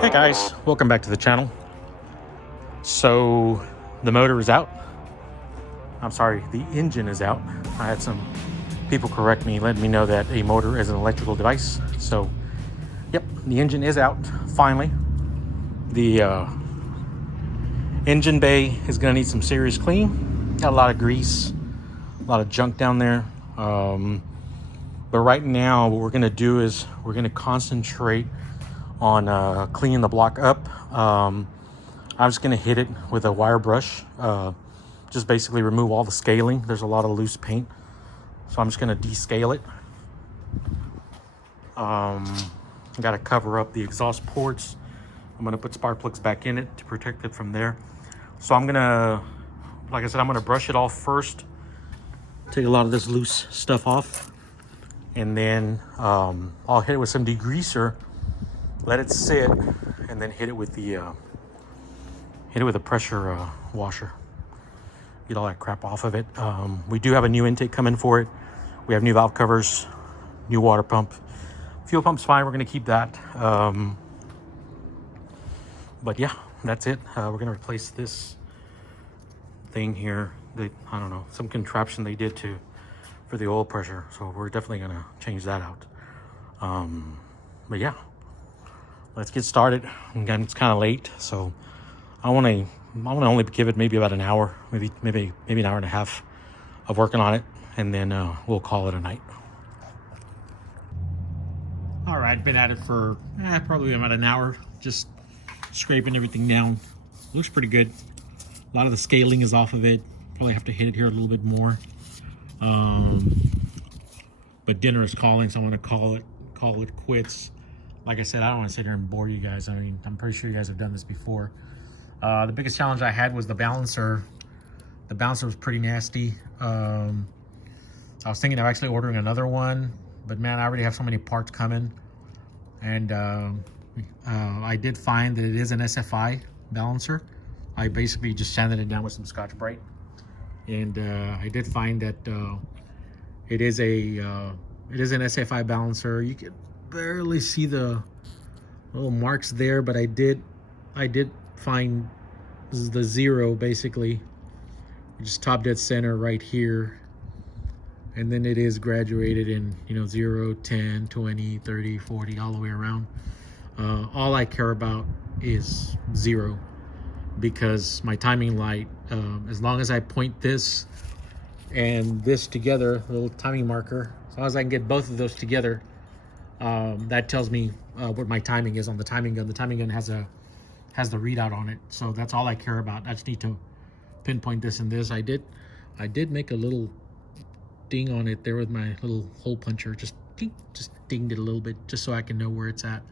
Hey guys, welcome back to the channel. So the motor is out. I'm sorry, the engine is out. I had some people correct me, letting me know that a motor is an electrical device. So yep, the engine is out finally. The engine bay is gonna need some serious clean. Got a lot of grease, a lot of junk down there. But right now what we're gonna do is we're gonna concentrate on cleaning the block up. I'm just gonna hit it with a wire brush. Just basically remove all the scaling. There's a lot of loose paint, so I'm just gonna descale it. Got to cover up the exhaust ports. I'm gonna put spark plugs back in it to protect it from there. So I'm gonna, like I said, I'm gonna brush it off first, take a lot of this loose stuff off, and then I'll hit it with some degreaser, let it sit, and then hit it with a pressure washer. Get all that crap off of it. We do have a new intake coming for it. We have new valve covers, new water pump. Fuel pump's fine, we're gonna keep that. But yeah, that's it. We're gonna replace this thing here. I don't know, some contraption they did for the oil pressure. So we're definitely gonna change that out. But yeah, let's get started. Again, it's kind of late, so I want to only give it maybe about an hour, maybe an hour and a half of working on it, and then we'll call it a night. All right, been at it for probably about an hour, just scraping everything down. Looks pretty good. A lot of the scaling is off of it. Probably have to hit it here a little bit more. But dinner is calling, so I want to call it quits. Like I said, I don't want to sit here and bore you guys. I mean, I'm pretty sure you guys have done this before. The biggest challenge I had was the balancer. The balancer was pretty nasty. I was thinking of actually ordering another one, but man, I already have so many parts coming. And I did find that it is an SFI balancer. I basically just sanded it down with some Scotch-Brite. And I did find that it is an SFI balancer. You can barely see the little marks there, but I did find the zero basically just top dead center right here, and then it is graduated in 0, 10, 20, 30, 40, all the way around. All I care about is 0, because my timing light, as long as I point this and this together, a little timing marker, as long as I can get both of those together, that tells me what my timing is on the timing gun. The timing gun has the readout on it, so that's all I care about. I just need to pinpoint this and this. I did make a little ding on it there with my little hole puncher. Just dinged it a little bit, just so I can know where it's at.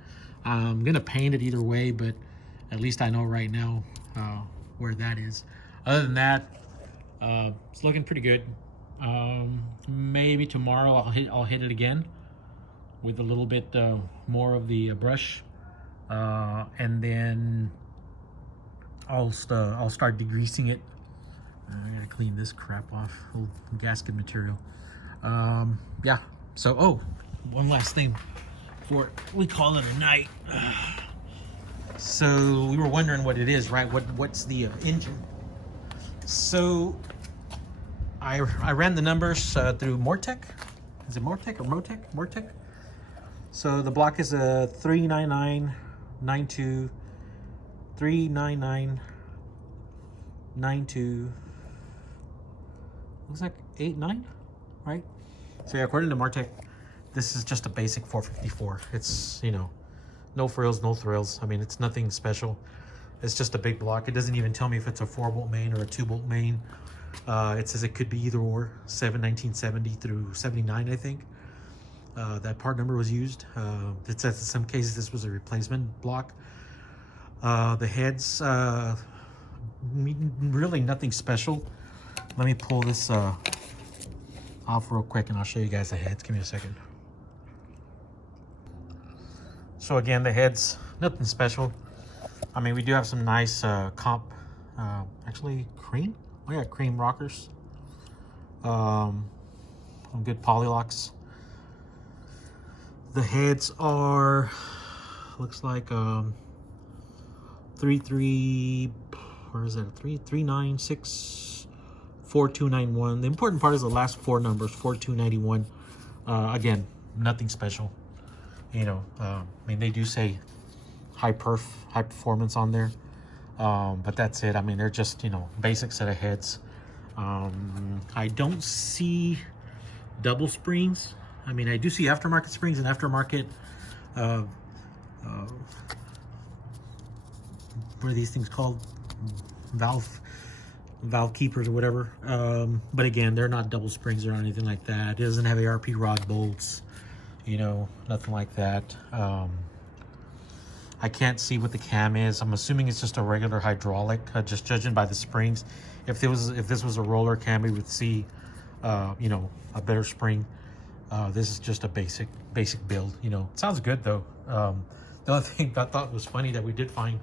I'm gonna paint it either way, but at least I know right now where that is. Other than that, it's looking pretty good. Maybe tomorrow I'll hit it again with a little bit more of the brush. And then I'll start degreasing it. I gotta clean this crap off, little gasket material. Yeah, so one last thing before we call it a night. So we were wondering what it is, right? What's the engine? So I ran the numbers through Mortec. Is it Mortec or Motec? Mortec. So the block is a 39992 39992. Looks like 89, right? So yeah, according to Martech, this is just a basic 454. It's, no frills, no thrills. I mean, it's nothing special. It's just a big block. It doesn't even tell me if it's a 4-bolt main or a 2-bolt main. It says it could be either or. 1970 through 79, I think. That part number was used. It says in some cases this was a replacement block. The heads, really nothing special. Let me pull this off real quick and I'll show you guys the heads. Give me a second. So again, the heads, nothing special. I mean, we do have some nice comp, actually cream. We got cream rockers. Some good polylocks. The heads are, looks like where is that? 3964291. The important part is the last four numbers, 4291. Again, nothing special. You know, I mean, they do say high performance on there, but that's it. I mean, they're just, you know, basic set of heads. I don't see double springs. I mean, I do see aftermarket springs and aftermarket what are these things called? Valve keepers or whatever. But again, they're not double springs or anything like that. It doesn't have ARP rod bolts, you know, nothing like that. I can't see what the cam is. I'm assuming it's just a regular hydraulic, just judging by the springs. If this was a roller cam, we would see, you know, a better spring. This is just a basic build. You know, it sounds good though. The other thing I thought was funny that we did find,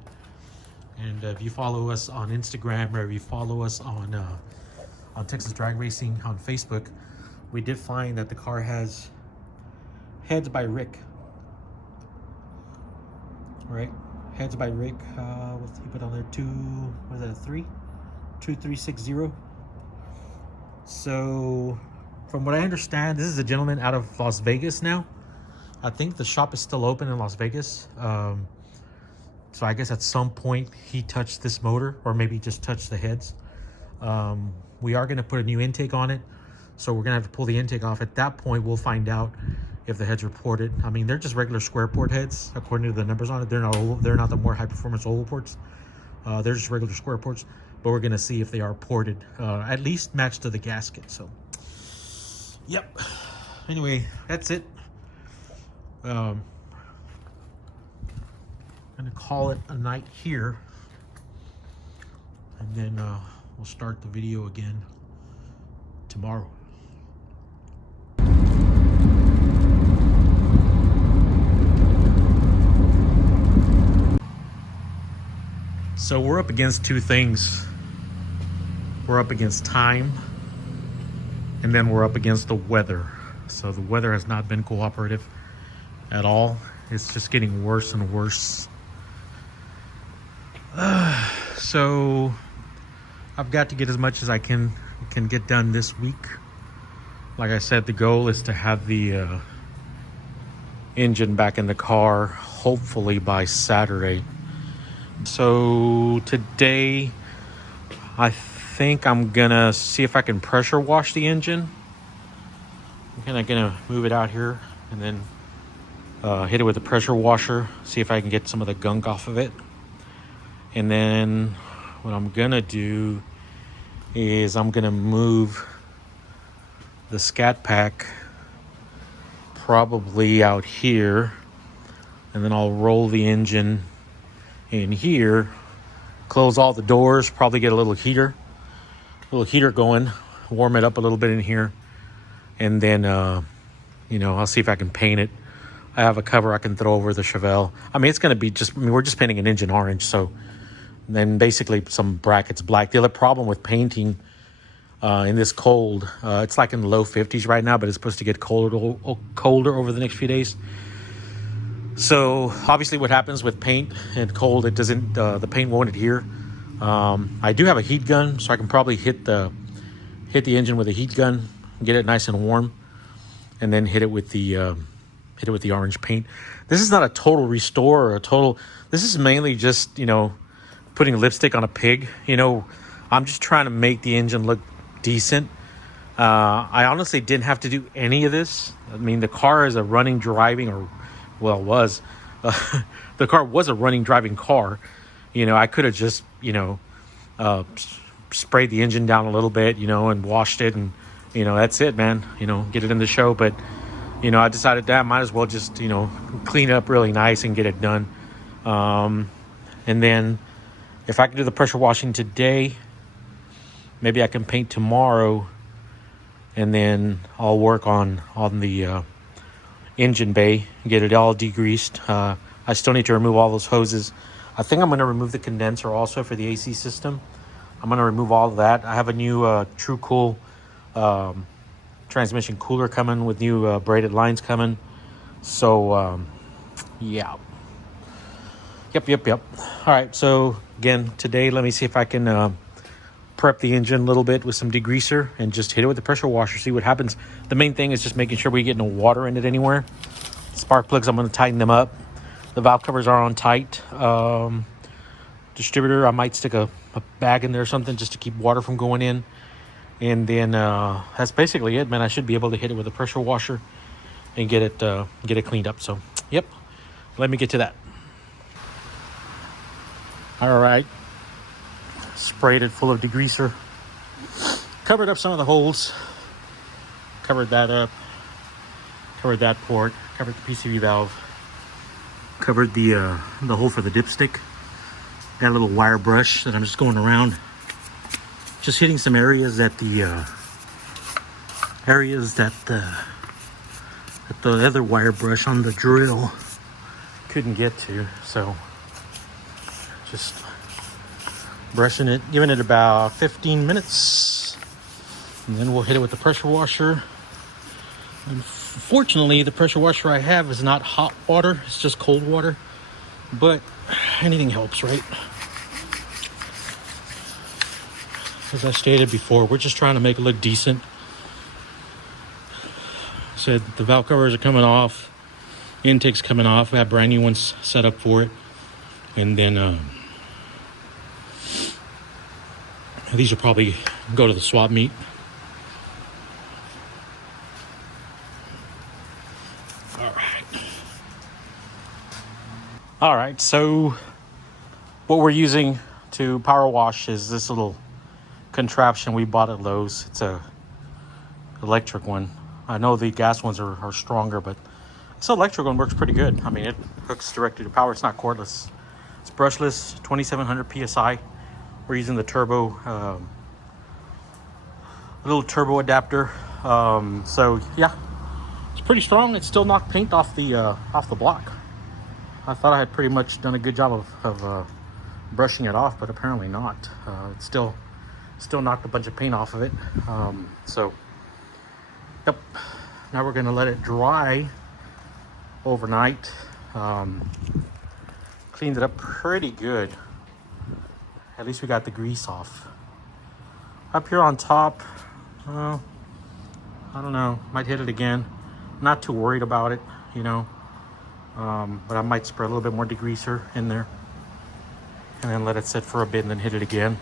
and if you follow us on Instagram or if you follow us on Texas Drag Racing on Facebook, we did find that the car has heads by Rick. Right, heads by Rick. What's he put on there? 2360. So, from what I understand, this is a gentleman out of Las Vegas now. I think the shop is still open in Las Vegas. So I guess at some point he touched this motor, or maybe just touched the heads. We are going to put a new intake on it, so we're going to have to pull the intake off. At that point, we'll find out if the heads are ported. I mean, they're just regular square port heads according to the numbers on it. They're not the more high performance oval ports. They're just regular square ports, but we're going to see if they are ported, at least matched to the gasket. So, yep. Anyway, that's it. I'm gonna call it a night here, and then we'll start the video again tomorrow. So we're up against two things. We're up against time, and then we're up against the weather. So the weather has not been cooperative at all. It's just getting worse and worse. So I've got to get as much as I can get done this week. Like I said, the goal is to have the engine back in the car hopefully by Saturday. So today I think I'm gonna see if I can pressure wash the engine. I'm kind of gonna move it out here and then hit it with a pressure washer, see if I can get some of the gunk off of it. And then what I'm gonna do is I'm gonna move the scat pack probably out here, and then I'll roll the engine in here, close all the doors, probably get a little heater going, warm it up a little bit in here, and then you know, I'll see if I can paint it. I have a cover I can throw over the Chevelle. I mean, it's going to be just, I mean, we're just painting an engine orange, so then basically some brackets black. The other problem with painting in this cold, it's like in the low 50s right now, but it's supposed to get colder over the next few days. So obviously what happens with paint and cold, it doesn't, the paint won't adhere. I do have a heat gun, so I can probably hit the engine with a heat gun, get it nice and warm, and then hit it with the orange paint. This is not a total restore or a total, this is mainly just, you know, putting lipstick on a pig. You know, I'm just trying to make the engine look decent. I honestly didn't have to do any of this. I mean, the car is a running, driving, or, well, was. The car was a running, driving car. You know, I could have just, you know, sprayed the engine down a little bit, you know, and washed it, and, you know, that's it, man. You know, get it in the show. But, you know, I decided that I might as well just, you know, clean it up really nice and get it done. And then if I can do the pressure washing today, maybe I can paint tomorrow, and then I'll work on the engine bay, get it all degreased. I still need to remove all those hoses. I think I'm going to remove the condenser also for the AC system. I'm going to remove all of that. I have a new True Cool transmission cooler coming with new braided lines coming. So, yeah. Yep. All right, so again, today, let me see if I can prep the engine a little bit with some degreaser and just hit it with the pressure washer, see what happens. The main thing is just making sure we get no water in it anywhere. Spark plugs, I'm going to tighten them up. The valve covers are on tight. Distributor, I might stick a bag in there or something just to keep water from going in. And then that's basically it, man. I should be able to hit it with a pressure washer and get it cleaned up. So, yep, let me get to that. All right, sprayed it full of degreaser. Covered up some of the holes. Covered that up. Covered that port. Covered the PCV valve. Covered the hole for the dipstick. Got a little wire brush that I'm just going around, just hitting some areas that the other wire brush on the drill couldn't get to. So just brushing it, giving it about 15 minutes, and then we'll hit it with the pressure washer. Unfortunately, the pressure washer I have is not hot water, it's just cold water, but anything helps, right? As I stated before, we're just trying to make it look decent. Said the valve covers are coming off, intake's coming off. We have brand new ones set up for it, and then these will probably go to the swap meet. All right, so what we're using to power wash is this little contraption we bought at Lowe's. It's a electric one. I know the gas ones are stronger, but this electric one works pretty good. I mean, it hooks directly to power. It's not cordless. It's brushless, 2700 psi. We're using the turbo, little turbo adapter. So yeah, it's pretty strong. It still knocked paint off the block. I thought I had pretty much done a good job of brushing it off, but apparently not. It still knocked a bunch of paint off of it. So, yep. Now we're gonna let it dry overnight. Cleaned it up pretty good. At least we got the grease off. Up here on top, I don't know. Might hit it again. Not too worried about it, you know. But I might spray a little bit more degreaser in there and then let it sit for a bit and then hit it again.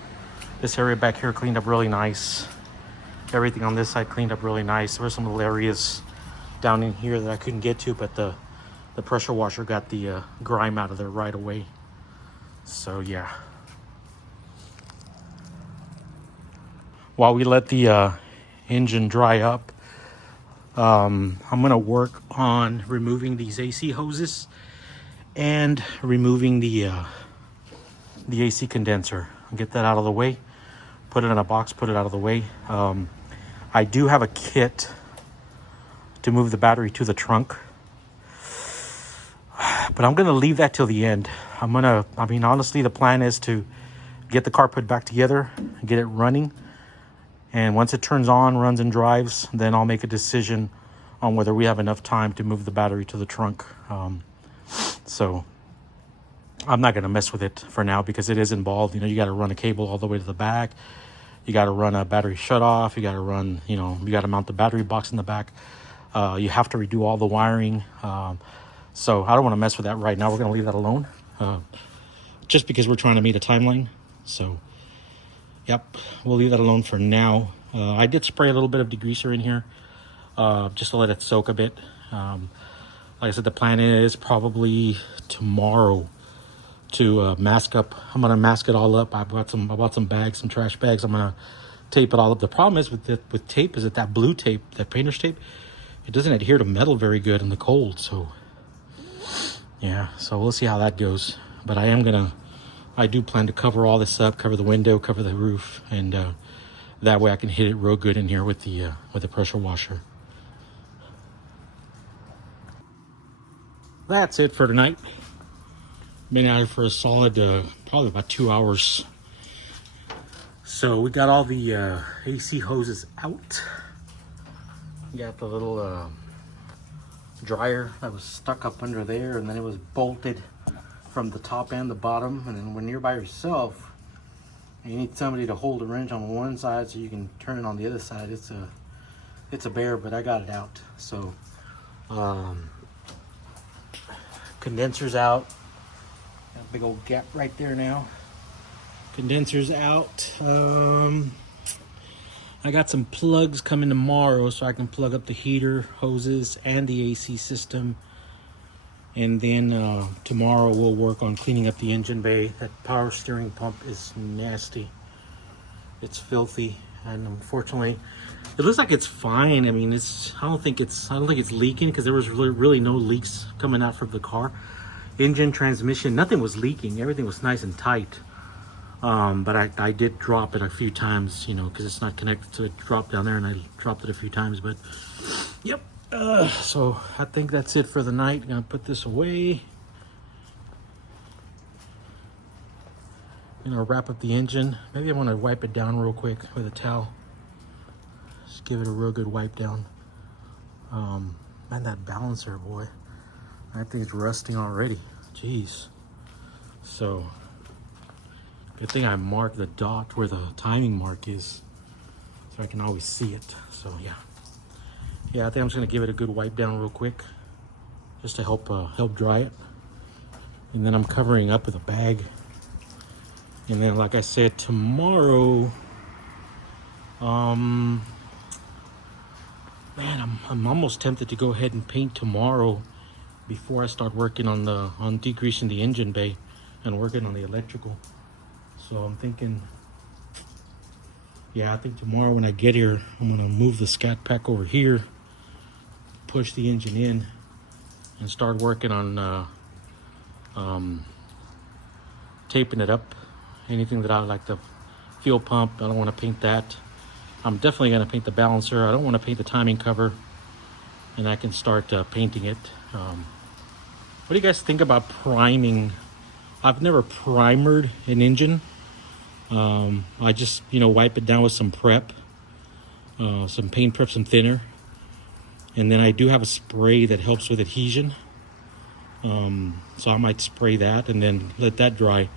This area back here cleaned up really nice. Everything on this side cleaned up really nice. There were some little areas down in here that I couldn't get to, but the pressure washer got the grime out of there right away. So yeah. While we let the engine dry up, I'm gonna work on removing these AC hoses and removing the AC condenser. Get that out of the way, put it in a box, put it out of the way. I do have a kit to move the battery to the trunk, but I'm gonna leave that till the end. I mean, honestly, the plan is to get the car put back together, get it running. And once it turns on, runs and drives, then I'll make a decision on whether we have enough time to move the battery to the trunk. So I'm not going to mess with it for now because it is involved. You know, you got to run a cable all the way to the back. You got to run a battery shutoff. You got to run, you know, you got to mount the battery box in the back. You have to redo all the wiring. So I don't want to mess with that right now. We're going to leave that alone just because we're trying to meet a timeline. So yep, we'll leave that alone for now. I did spray a little bit of degreaser in here just to let it soak a bit. Like I said, the plan is probably tomorrow to mask up. I'm gonna mask it all up. I bought some bags, some trash bags. I'm gonna tape it all up. The problem is with tape is that blue tape, that painter's tape, it doesn't adhere to metal very good in the cold. So yeah, so we'll see how that goes. But I do plan to cover all this up, cover the window, cover the roof, and that way I can hit it real good in here with the pressure washer. That's it for tonight. Been out here for a solid probably about 2 hours. So we got all the AC hoses out. We got the little dryer that was stuck up under there, and then it was bolted from the top and the bottom. And then when you're by yourself, and you need somebody to hold the wrench on one side so you can turn it on the other side, it's a bear, but I got it out. So condenser's out. Got a big old gap right there now. Condenser's out. I got some plugs coming tomorrow so I can plug up the heater, hoses, and the AC system. And then tomorrow we'll work on cleaning up the engine bay. That power steering pump is nasty. It's filthy, and unfortunately, it looks like it's fine. I mean, I don't think it's leaking, because there was really no leaks coming out from the car. Engine, transmission, nothing was leaking. Everything was nice and tight. But I did drop it a few times, you know, because it's not connected, so it dropped down there, and I dropped it a few times. But yep. So I think that's it for the night. I'm gonna put this away. You know, wrap up the engine. Maybe I want to wipe it down real quick with a towel. Just give it a real good wipe down. Man, that balancer, boy, that thing's rusting already. Jeez. So good thing I marked the dot where the timing mark is, so I can always see it. So yeah, I think I'm just gonna give it a good wipe down real quick, just to help dry it. And then I'm covering up with a bag. And then, like I said, tomorrow, man, I'm almost tempted to go ahead and paint tomorrow before I start working on degreasing the engine bay and working on the electrical. So I'm thinking, yeah, I think tomorrow when I get here, I'm gonna move the scat pack over here, push the engine in, and start working on taping it up. Anything that I like, the fuel pump, I don't want to paint that. I'm definitely going to paint the balancer. I don't want to paint the timing cover, and I can start painting it. What do you guys think about priming? I've never primered an engine. I just, you know, wipe it down with some prep, some paint prep, some thinner, and then I do have a spray that helps with adhesion. So I might spray that and then let that dry,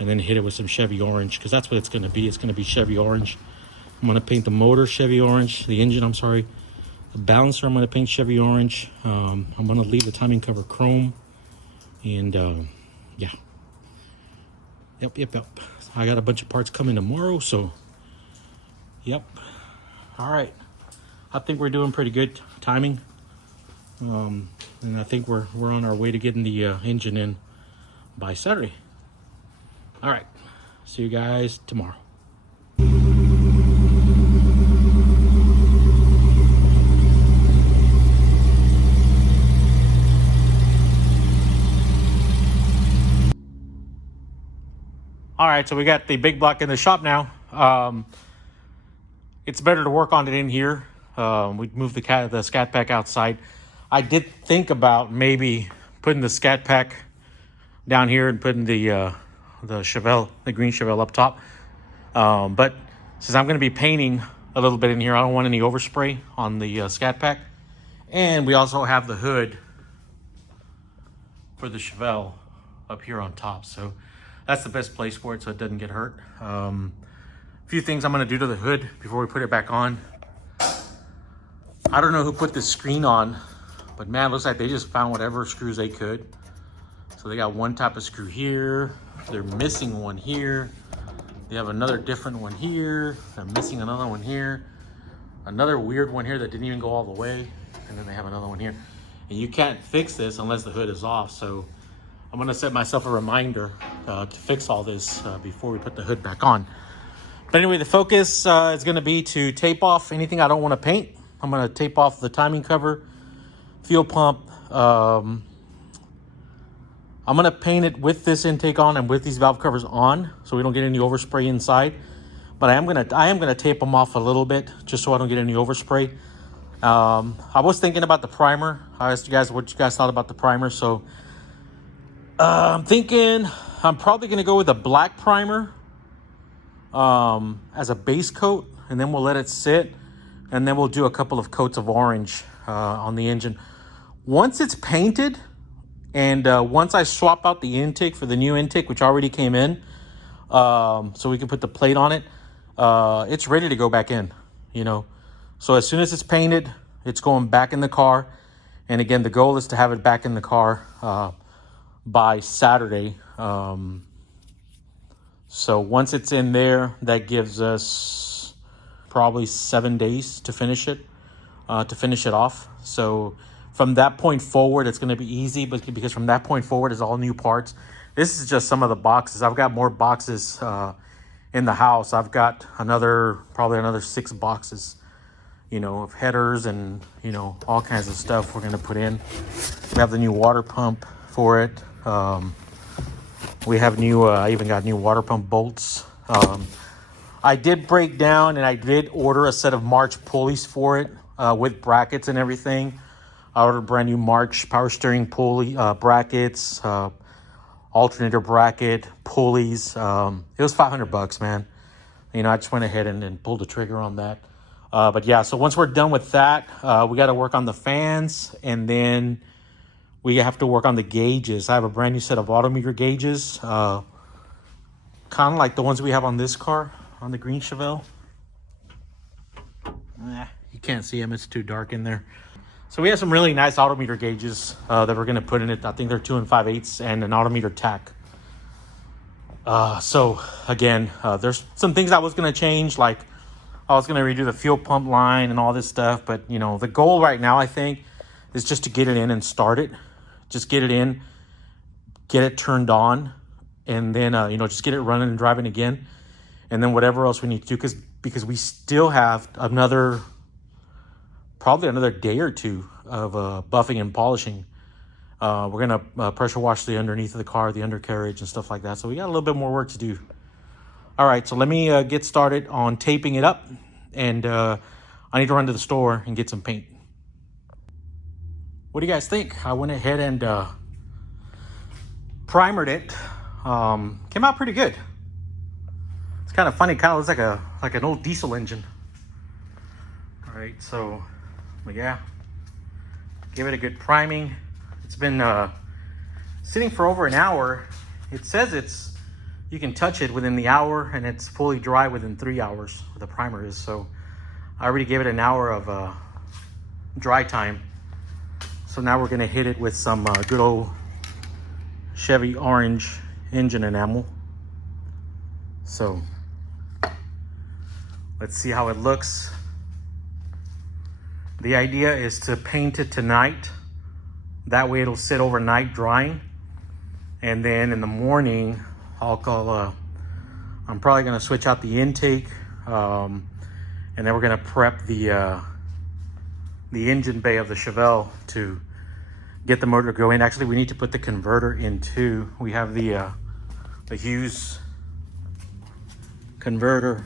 and then hit it with some Chevy orange, because that's what it's going to be. It's going to be Chevy orange. I'm going to paint the motor Chevy orange, the engine, I'm sorry. The balancer, I'm going to paint Chevy orange. I'm going to leave the timing cover chrome. And yeah. Yep. I got a bunch of parts coming tomorrow, so yep. All right. I think we're doing pretty good timing. And I think we're on our way to getting the engine in by Saturday. All right, see you guys tomorrow. All right, so we got the big block in the shop now. It's better to work on it in here. We moved the scat pack outside. I did think about maybe putting the scat pack down here and putting the Chevelle, the green Chevelle up top. But since I'm going to be painting a little bit in here, I don't want any overspray on the scat pack. And we also have the hood for the Chevelle up here on top. So that's the best place for it, so it doesn't get hurt. A few things I'm going to do to the hood before we put it back on. I don't know who put this screen on, but man, it looks like they just found whatever screws they could. So they got one type of screw here. They're missing one here. They have another different one here. They're missing another one here. Another weird one here that didn't even go all the way. And then they have another one here. And you can't fix this unless the hood is off. So I'm gonna set myself a reminder to fix all this before we put the hood back on. But anyway, the focus is gonna be to tape off anything I don't wanna paint. I'm gonna tape off the timing cover, fuel pump. I'm gonna paint it with this intake on and with these valve covers on, so we don't get any overspray inside. But I am gonna tape them off a little bit, just so I don't get any overspray. I was thinking about the primer. I asked you guys what you guys thought about the primer. So I'm thinking I'm probably gonna go with a black primer as a base coat, and then we'll let it sit, and then we'll do a couple of coats of orange on the engine. Once it's painted, And once I swap out the intake for the new intake, which already came in, so we can put the plate on it, it's ready to go back in, you know. So as soon as it's painted, it's going back in the car. And again, the goal is to have it back in the car by Saturday. So once it's in there, that gives us probably 7 days to finish it off. So from that point forward, it's going to be easy, but because from that point forward is all new parts. This is just some of the boxes. I've got more boxes in the house. I've got probably another 6 boxes, you know, of headers and, you know, all kinds of stuff we're going to put in. We have the new water pump for it. We have I even got new water pump bolts. I did break down and I did order a set of March pulleys for it with brackets and everything. I ordered brand new March power steering pulley brackets, alternator bracket, pulleys. It was $500, man. You know, I just went ahead and pulled the trigger on that. But yeah, so once we're done with that, we got to work on the fans, and then we have to work on the gauges. I have a brand new set of autometer gauges, kind of like the ones we have on this car, on the green Chevelle. You can't see them, it's too dark in there. So we have some really nice autometer gauges that we're going to put in it. I think they're 2 5/8 and an autometer tack. So again, there's some things I was going to change, like I was going to redo the fuel pump line and all this stuff. But, you know, the goal right now, I think, is just to get it in and start it. Just get it in, get it turned on, and then, you know, just get it running and driving again. And then whatever else we need to do, because we still have probably another day or two of buffing and polishing. We're going to pressure wash the underneath of the car, the undercarriage and stuff like that. So we got a little bit more work to do. All right, so let me get started on taping it up, and I need to run to the store and get some paint. What do you guys think? I went ahead and primered it. Came out pretty good. It's kind of funny. Kind of looks like an old diesel engine. All right, so yeah, give it a good priming. It's been sitting for over an hour. It says you can touch it within the hour, and it's fully dry within 3 hours. The primer is, so I already gave it an hour of dry time. So now we're gonna hit it with some good old Chevy orange engine enamel. So let's see how it looks. The idea is to paint it tonight. That way it'll sit overnight drying. And then in the morning, I'm probably gonna switch out the intake. And then we're gonna prep the engine bay of the Chevelle to get the motor to go in. Actually, we need to put the converter in too. We have the Hughes converter.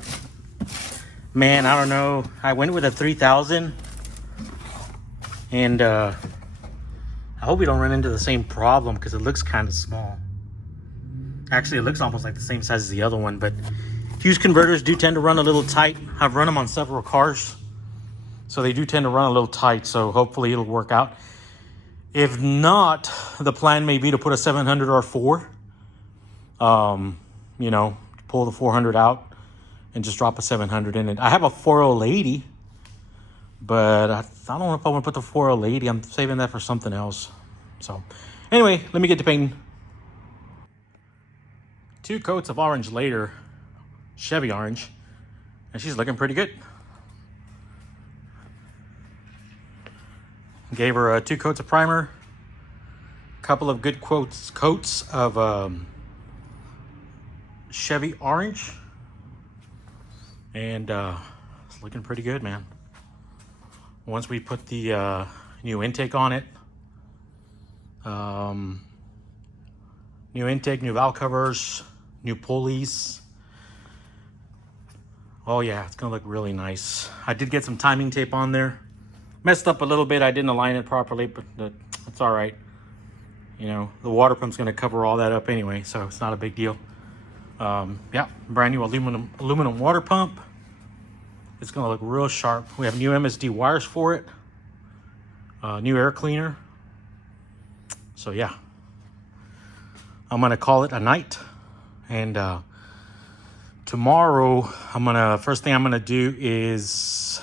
Man, I don't know. I went with a 3000, and I hope we don't run into the same problem because it looks kind of small. Actually, it looks almost like the same size as the other one, but Hughes converters do tend to run a little tight. I've run them on several cars, so they do tend to run a little tight, so hopefully it'll work out. If not, the plan may be to put a 700 R4, you know, pull the 400 out and just drop a 700 in it. I have a 4080, but I don't know if I want to put the 4080. I'm saving that for something else. So anyway, let me get to painting. 2 coats of orange later, Chevy orange, and she's looking pretty good. Gave her 2 coats of primer, a couple of good coats of Chevy orange, and it's looking pretty good, man. Once we put the new intake on it, new intake, new valve covers, new pulleys. Oh yeah, it's gonna look really nice. I did get some timing tape on there. Messed up a little bit. I didn't align it properly, but it's all right. You know, the water pump's going to cover all that up anyway, so it's not a big deal. Yeah, brand new aluminum water pump. It's going to look real sharp. We have new MSD wires for it. New air cleaner. So yeah, I'm gonna call it a night. And tomorrow, first thing I'm gonna do is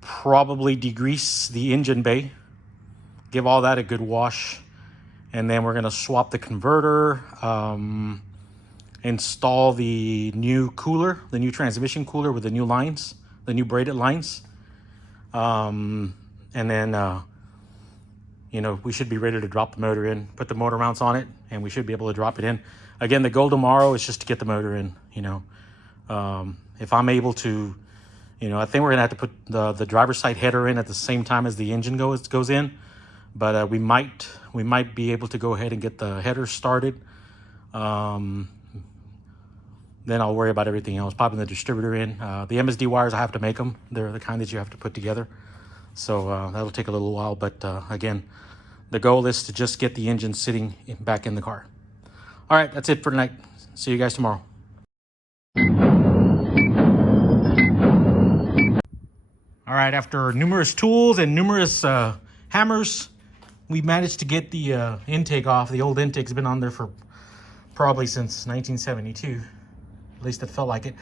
probably degrease the engine bay, give all that a good wash, and then we're gonna swap the converter, install the new cooler, the new transmission cooler with the new lines, the new braided lines, and then you know, we should be ready to drop the motor in, put the motor mounts on it, and we should be able to drop it in. Again, the goal tomorrow is just to get the motor in, you know. If I'm able to, you know, I think we're gonna have to put the driver's side header in at the same time as the engine goes in, but we might be able to go ahead and get the header started. Then I'll worry about everything else, popping the distributor in. The MSD wires, I have to make them. They're the kind that you have to put together. So that'll take a little while, but again, the goal is to just get the engine sitting back in the car. All right, that's it for tonight. See you guys tomorrow. All right, after numerous tools and numerous hammers, we managed to get the intake off. The old intake's been on there for probably since 1972. At least it felt like it.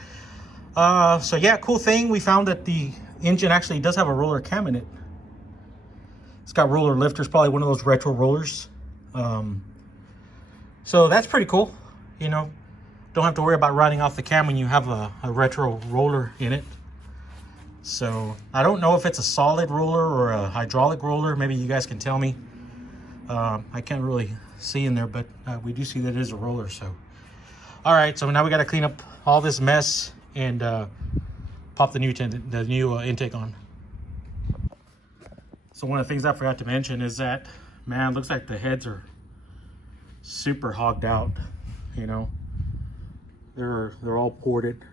So yeah, cool thing. We found that the engine actually does have a roller cam in it. It's got roller lifters, probably one of those retro rollers. So that's pretty cool. You know, don't have to worry about riding off the cam when you have a retro roller in it. So I don't know if it's a solid roller or a hydraulic roller. Maybe you guys can tell me. I can't really see in there, but we do see that it is a roller. So all right, so now we got to clean up all this mess and pop the new intake on. So one of the things I forgot to mention is that, man, looks like the heads are super hogged out. You know, they're all ported.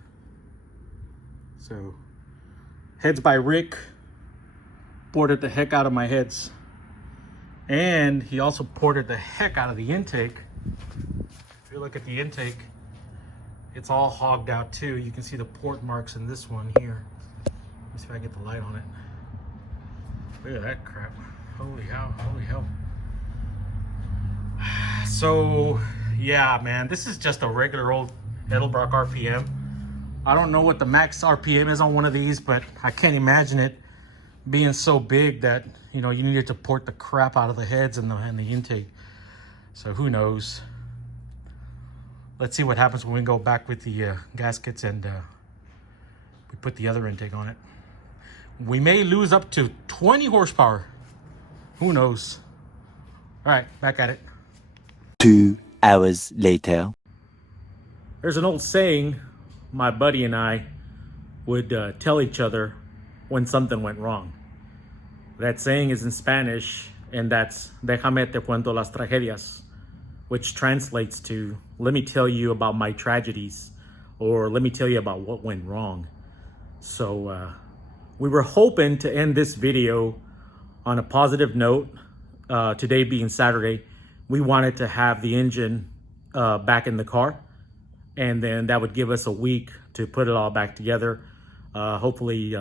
So heads by Rick ported the heck out of my heads, and he also ported the heck out of the intake. If you look at the intake, it's all hogged out too. You can see the port marks in this one here. Let me see if I can get the light on it. Look at that crap. Holy hell, holy hell. So yeah, man, this is just a regular old Edelbrock RPM. I don't know what the max RPM is on one of these, but I can't imagine it being so big that, you know, you needed to port the crap out of the heads and the intake. So who knows? Let's see what happens when we go back with the gaskets and we put the other intake on it. We may lose up to 20 horsepower. Who knows? All right, back at it. 2 hours later. There's an old saying my buddy and I would tell each other when something went wrong. That saying is in Spanish, and that's "Déjame te cuento las tragedias," which translates to "Let me tell you about my tragedies," or "Let me tell you about what went wrong." So we were hoping to end this video on a positive note. Today being Saturday, we wanted to have the engine back in the car, and then that would give us a week to put it all back together. Hopefully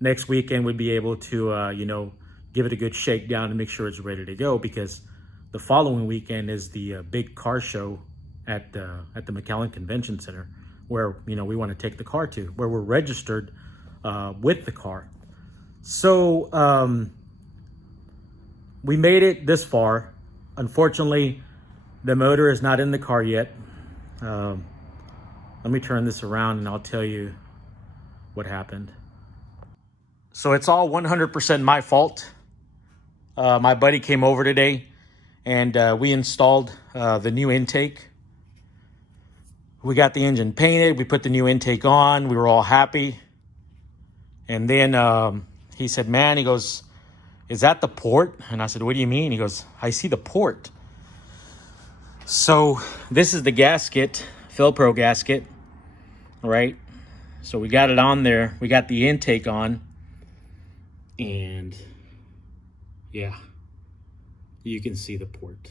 next weekend we'd be able to, you know, give it a good shakedown and make sure it's ready to go, because the following weekend is the big car show at the McAllen Convention Center, where, you know, we want to take the car to, where we're registered with the car. So we made it this far. Unfortunately, the motor is not in the car yet. Let me turn this around and I'll tell you what happened. So it's all 100% my fault. My buddy came over today and we installed the new intake. We got the engine painted. We put the new intake on. We were all happy. And then he said, man, he goes, is that the port? And I said, what do you mean? He goes, I see the port. So this is the gasket, Felpro gasket, right? So we got it on there. We got the intake on. And yeah, you can see the port.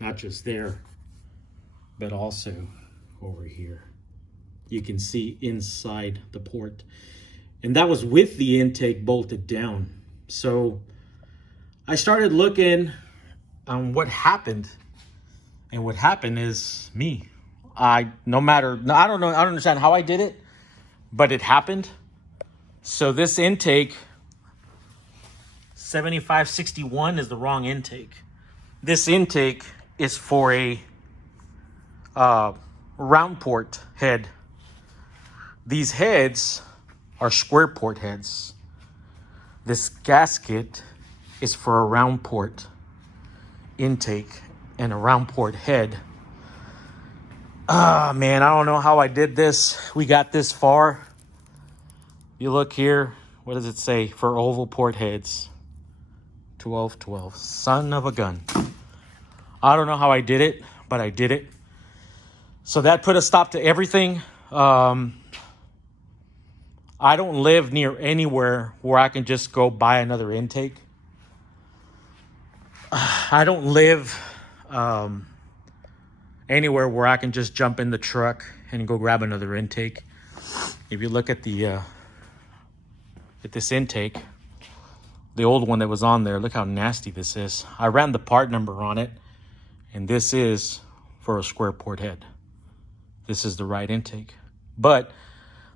Not just there, but also over here. You can see inside the port. And that was with the intake bolted down. So I started looking on what happened. And what happened is I don't know, I don't understand how I did it, but it happened. So this intake, 7561 is the wrong intake. This intake is for a round port head. These heads are square port heads. This gasket is for a round port intake and a round port head. Ah, man, I don't know how I did this. We got this far. You look here, what does it say? For oval port heads. 1212. Son of a gun. I don't know how I did it, but I did it. So that put a stop to everything. I don't live near anywhere where I can just go buy another intake. I don't live anywhere where I can just jump in the truck and go grab another intake. If you look at this intake, the old one that was on there, look how nasty this is. I ran the part number on it, and this is for a square port head. This is the right intake. But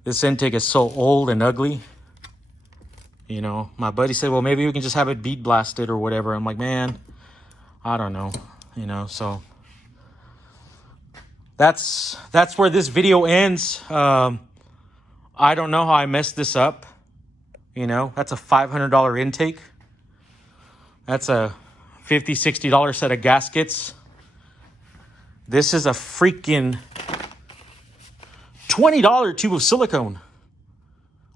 this intake is so old and ugly. You know, my buddy said, well, maybe we can just have it bead blasted or whatever. I'm like, man, I don't know. You know, so that's where this video ends. I don't know how I messed this up. You know, that's a $500 intake. That's a $50, $60 set of gaskets. This is a freaking $20 tube of silicone.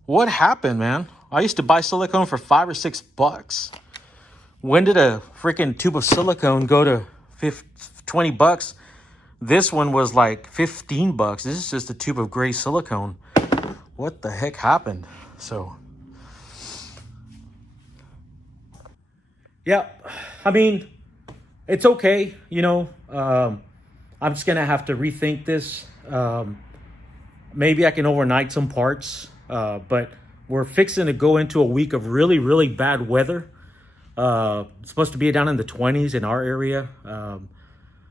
What happened, man? I used to buy silicone for $5 or $6. When did a freaking tube of silicone go to $20? This one was like $15. This is just a tube of gray silicone. What the heck happened? So, yeah, I mean, it's okay. You know, I'm just gonna have to rethink this. Maybe I can overnight some parts, but we're fixing to go into a week of really, really bad weather. It's supposed to be down in the 20s in our area.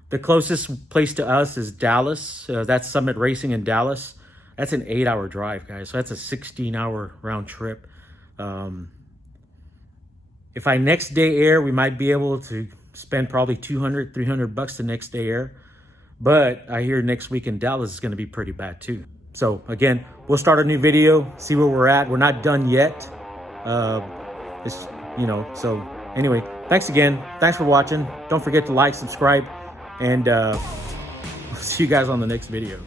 The closest place to us is Dallas. That's Summit Racing in Dallas. That's an 8-hour drive, guys. So that's a 16-hour round trip. If I next day air, we might be able to spend probably $200, $300 the next day air. But I hear next week in Dallas is going to be pretty bad too. So again, we'll start a new video, see where we're at. We're not done yet. You know, so anyway, thanks again. Thanks for watching. Don't forget to like, subscribe, and see you guys on the next video.